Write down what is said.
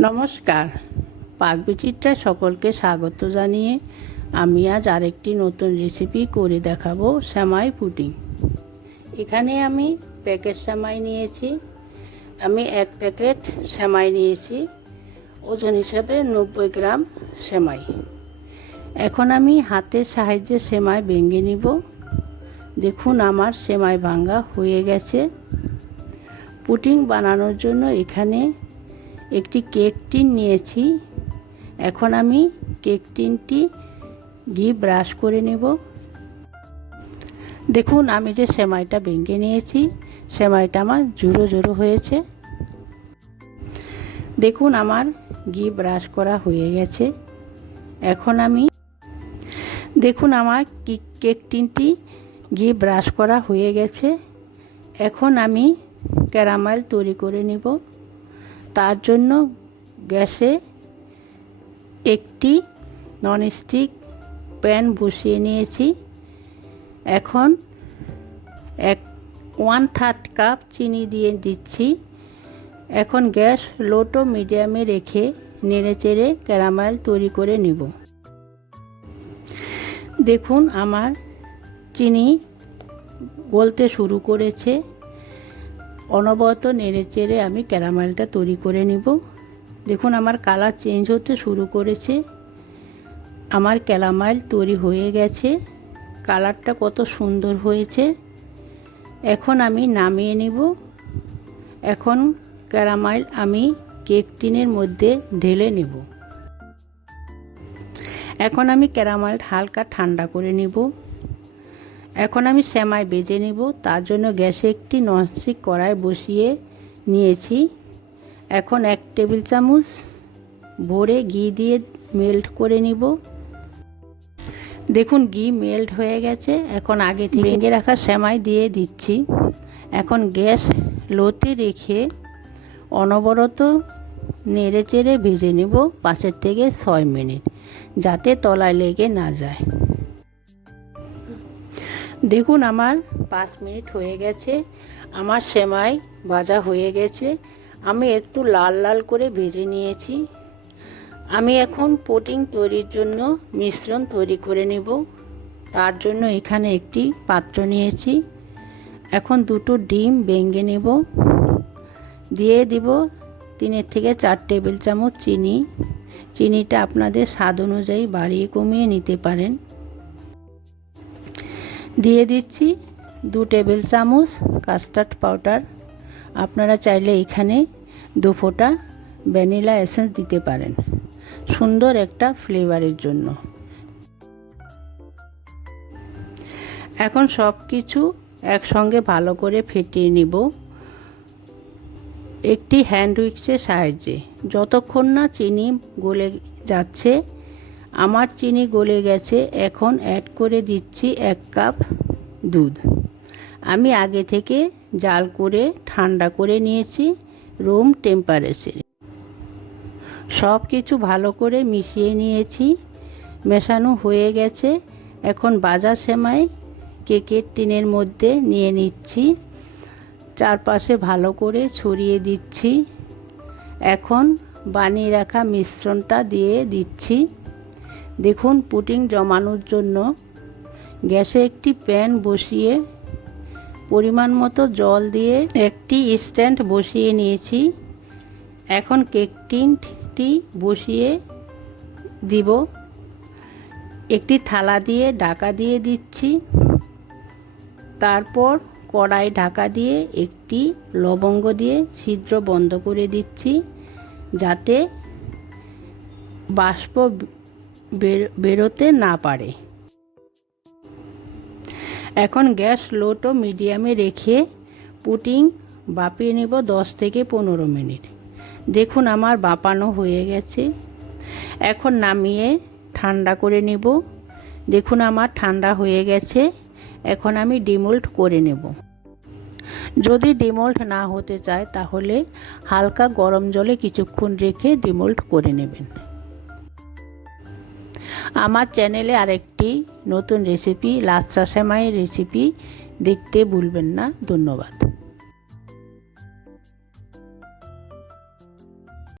নমস্কার, পাকবিচিত্রায় সকলকে স্বাগত জানিয়ে আমি আজ আরেকটি নতুন রেসিপি করে দেখাবো সেমাই পুডিং। এখানে আমি প্যাকেট সেমাই নিয়েছি। আমি 1 প্যাকেট সেমাই নিয়েছি, ওজন হিসাবে 90 গ্রাম সেমাই। এখন আমি হাতের সাহায্যে সেমাই ভেঙে নিব। দেখুন আমার সেমাই ভাঙা হয়ে গেছে। পুডিং বানানোর জন্য এখানে একটি কেক টিন নিয়েছি। এখন আমি কেক টিনটি ঘি ব্রাশ করে নেব। দেখুন আমি যে সেমাইটা ভেঙে নিয়েছি, সেমাইটা আমার ঝুরো ঝুরো হয়েছে। দেখুন আমার ঘি ব্রাশ করা হয়ে গেছে। এখন আমি দেখুন আমার কেক টিনটি ঘি ব্রাশ করা হয়ে গেছে। এখন আমি ক্যারামেল তৈরি করে নেব। তার জন্য গ্যাসে একটি ননস্টিক প্যান বসিয়ে নিয়েছি। এখন 1/3 কাপ চিনি দিয়ে দিচ্ছি। এখন গ্যাস লো টু মিডিয়ামে রেখে নেড়েচেড়ে ক্যারামেল তৈরি করে নেব। দেখুন আমার চিনি গলতে শুরু করেছে। অনবরত নেড়েচেড়ে আমি ক্যারামেলটা তৈরি করে নিব। দেখুন আমার কালার চেঞ্জ হতে শুরু করেছে। আমার ক্যারামেল তৈরি হয়ে গেছে। কালারটা কত সুন্দর হয়েছে। এখন আমি নামিয়ে নিব। এখন ক্যারামেল আমি কেক টিনের মধ্যে ঢেলে নেব। এখন আমি ক্যারামেল হালকা ঠান্ডা করে নিব। এখন আমি সেমাই ভেজে নিব। তার জন্য গ্যাসে একটি ননস্টিক কড়াই বসিয়ে নিয়েছি। এখন 1 টেবিল চামচ ভরে ঘি দিয়ে মেল্ট করে নিব। দেখুন ঘি মেল্ট হয়ে গেছে। এখন আগে থেকে ভেঙে রাখা সেমাই দিয়ে দিচ্ছি। এখন গ্যাস লোতে রেখে অনবরত নেড়েচেড়ে ভেজে নেব 5 থেকে 6 মিনিট, যাতে তলায় লেগে না যায়। দেখুন আমার 5 মিনিট হয়ে গেছে। আমার সেমাই ভাজা হয়ে গেছে। আমি একটু লাল লাল করে ভেজে নিয়েছি। আমি এখন পুডিং তৈরির জন্য মিশ্রণ তৈরি করে নেব। তার জন্য এখানে একটি পাত্র নিয়েছি। এখন 2টো ডিম ভেঙে নেব। দিয়ে দিব 3 থেকে 4 টেবিল চামচ চিনি। চিনিটা আপনাদের স্বাদ অনুযায়ী বাড়িয়ে কমিয়ে নিতে পারেন। দিয়ে দিচ্ছি 2 টেবিল চামচ কাস্টার্ড পাউডার। আপনারা চাইলে এখানে 2 ফোঁটা ভ্যানিলা এসেন্স দিতে পারেন সুন্দর একটা ফ্লেভারের জন্য। এখন সব কিছু একসঙ্গে ভালো করে ফেটিয়ে নিব একটি হ্যান্ড উইক্সের সাহায্যে, যতক্ষণ না চিনি গলে যাচ্ছে। আমার চিনি গলে গেছে। এখন অ্যাড করে দিচ্ছি 1 কাপ দুধ। আমি আগে থেকে জাল করে ঠান্ডা করে নিয়েছি রুম টেম্পারেচারে। সব কিছু ভালো করে মিশিয়ে নিয়েছি। মেশানো হয়ে গেছে। এখন ভাজা সেমাই কেকের টিনের মধ্যে নিয়ে নিচ্ছি। চারপাশে ভালো করে ছড়িয়ে দিচ্ছি। এখন বানিয়ে রাখা মিশ্রণটা দিয়ে দিচ্ছি। দেখুন পুডিং জমানোর জন্য গ্যাসে একটি প্যান বসিয়ে পরিমাণ মতো জল দিয়ে একটি স্ট্যান্ড বসিয়ে নিয়েছি। এখন কেক টিনটি বসিয়ে দিব। একটি থালা দিয়ে ঢাকা দিয়ে দিচ্ছি। তারপর কড়াই ঢাকা দিয়ে একটি লবঙ্গ দিয়ে ছিদ্র বন্ধ করে দিচ্ছি, যাতে বাষ্প বেরোতে না পারে। এখন গ্যাস লো টু মিডিয়ামে রেখে পুডিং ভাপিয়ে নেব 10 থেকে 15 মিনিট। দেখুন আমার ভাপানো হয়ে গেছে। এখন নামিয়ে ঠান্ডা করে নেব। দেখুন আমার ঠান্ডা হয়ে গেছে। এখন আমি ডিমোল্ড করে নেব। যদি ডিমোল্ড না হতে চায় তাহলে হালকা গরম জলে কিছুক্ষণ রেখে ডিমোল্ড করে নেবেন। আমার চ্যানেলে আরেকটি নতুন রেসিপি লাচ্ছা সেমাইয়ের রেসিপি দেখতে ভুলবেন না। ধন্যবাদ।